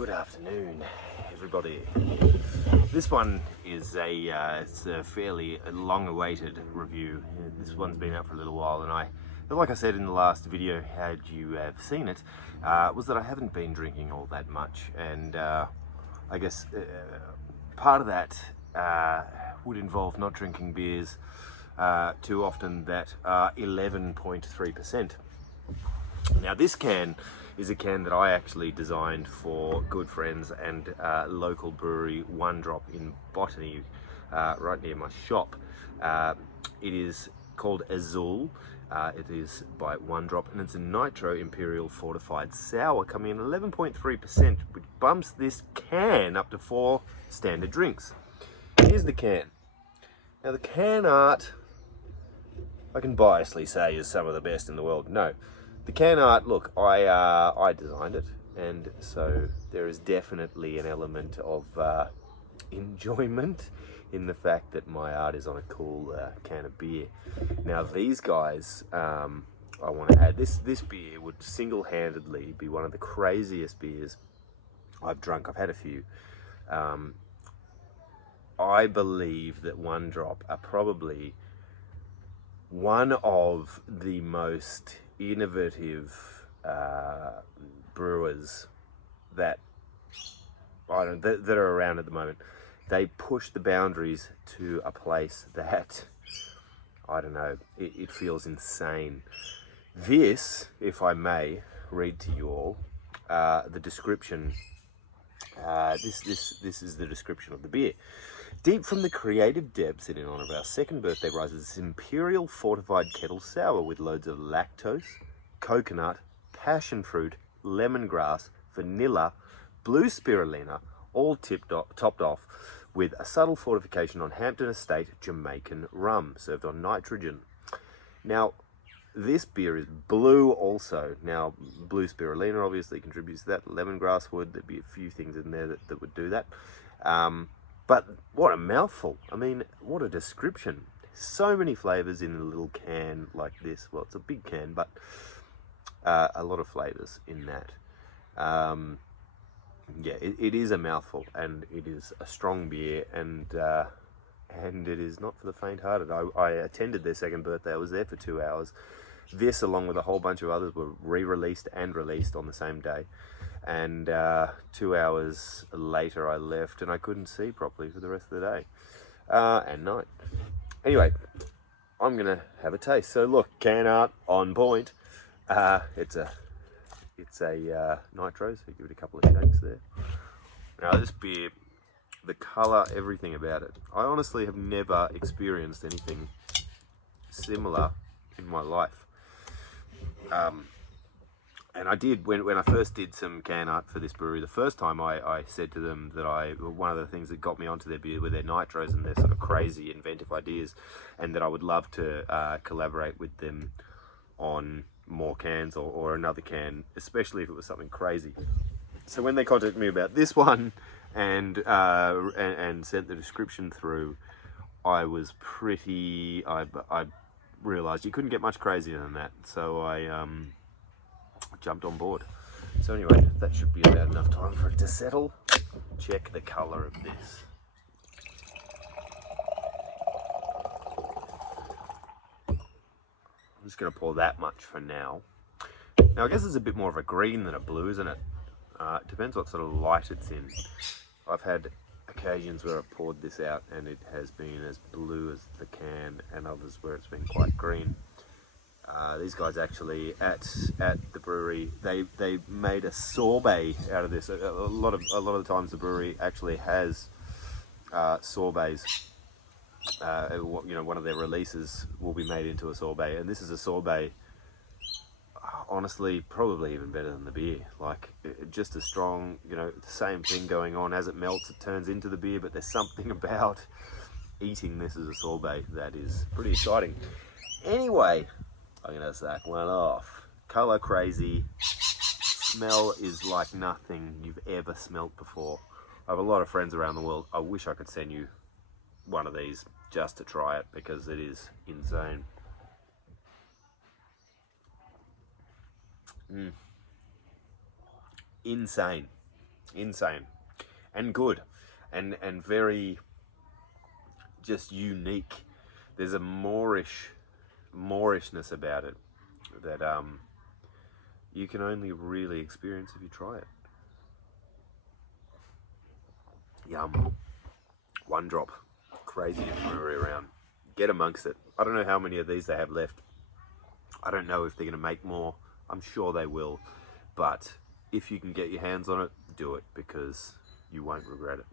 Good afternoon, everybody. This one is it's a fairly long-awaited review. This one's been out for a little while, and like I said in the last video, had you have seen it, was that I haven't been drinking all that much, and I guess part of that would involve not drinking beers too often that are 11.3%. Now this can is a can that I actually designed for good friends and local brewery One Drop in Botany, right near my shop. It is called AZUL. It is by One Drop, and it's a nitro imperial fortified sour coming in 11.3%, which bumps this can up to 4 standard drinks. Here's the can. Now the can art, I can biasly say, is some of the best in the world. No. The can art, look, I designed it, and so there is definitely an element of enjoyment in the fact that my art is on a cool can of beer. Now these guys, I want to add, this beer would single-handedly be one of the craziest beers I've drunk. I've had a few. I believe that One Drop are probably one of the most innovative brewers that that are around at the moment. They push the boundaries to a place that, I don't know, it feels insane. This, if I may read to you all the description. This is the description of the beer. Deep from the creative depths and in honor of our second birthday rises this imperial fortified kettle sour with loads of lactose, coconut, passion fruit, lemongrass, vanilla, blue spirulina, all topped off with a subtle fortification on Hampton Estate Jamaican rum served on nitrogen. Now, this beer is blue also. Now, blue spirulina obviously contributes to that. Lemongrass would. There'd be a few things in there that would do that. But what a mouthful. I mean, what a description. So many flavors in a little can like this. Well, it's a big can, but a lot of flavors in that. Yeah, it is a mouthful, and it is a strong beer, and it is not for the faint-hearted. I attended their second birthday. I was there for 2 hours. This, along with a whole bunch of others, were re-released and released on the same day. And 2 hours later I left, and I couldn't see properly for the rest of the day and night. Anyway, I'm gonna have a taste. So look, can art on point. It's a nitro, so give it a couple of shakes there. Now this beer, the color, everything about it, I honestly have never experienced anything similar in my life. And I did, when I first did some can art for this brewery, the first time I said to them that one of the things that got me onto their beer were their nitros and their sort of crazy inventive ideas, and that I would love to collaborate with them on more cans or another can, especially if it was something crazy. So when they contacted me about this one and sent the description through, I was pretty, I realized you couldn't get much crazier than that. So I jumped on board. So anyway, that should be about enough time for it to settle. Check the color of this. I'm just going to pour that much for now. Now I guess it's a bit more of a green than a blue, isn't it? It depends what sort of light it's in. I've had occasions where I've poured this out and it has been as blue as the can, and others where it's been quite green. These guys actually at the brewery, they made a sorbet out of this. A lot of the times the brewery actually has sorbets. You know, one of their releases will be made into a sorbet, and this is a sorbet. Honestly, probably even better than the beer. Like, just as strong. You know, the same thing going on. As it melts, it turns into the beer. But there's something about eating this as a sorbet that is pretty exciting. Anyway, I'm gonna sack one off. Color crazy. Smell is like nothing you've ever smelt before. I have a lot of friends around the world. I wish I could send you one of these just to try it, because it is insane. Insane. insane and good, and very just unique. There's a Moorishness about it that you can only really experience if you try it. Yum. One drop. Crazy infirmary around. Get amongst it. I don't know how many of these they have left. I don't know if they're going to make more. I'm sure they will. But if you can get your hands on it, do it, because you won't regret it.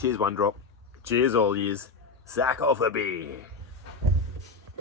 Cheers, One Drop. Cheers, all years. Sack off a beer.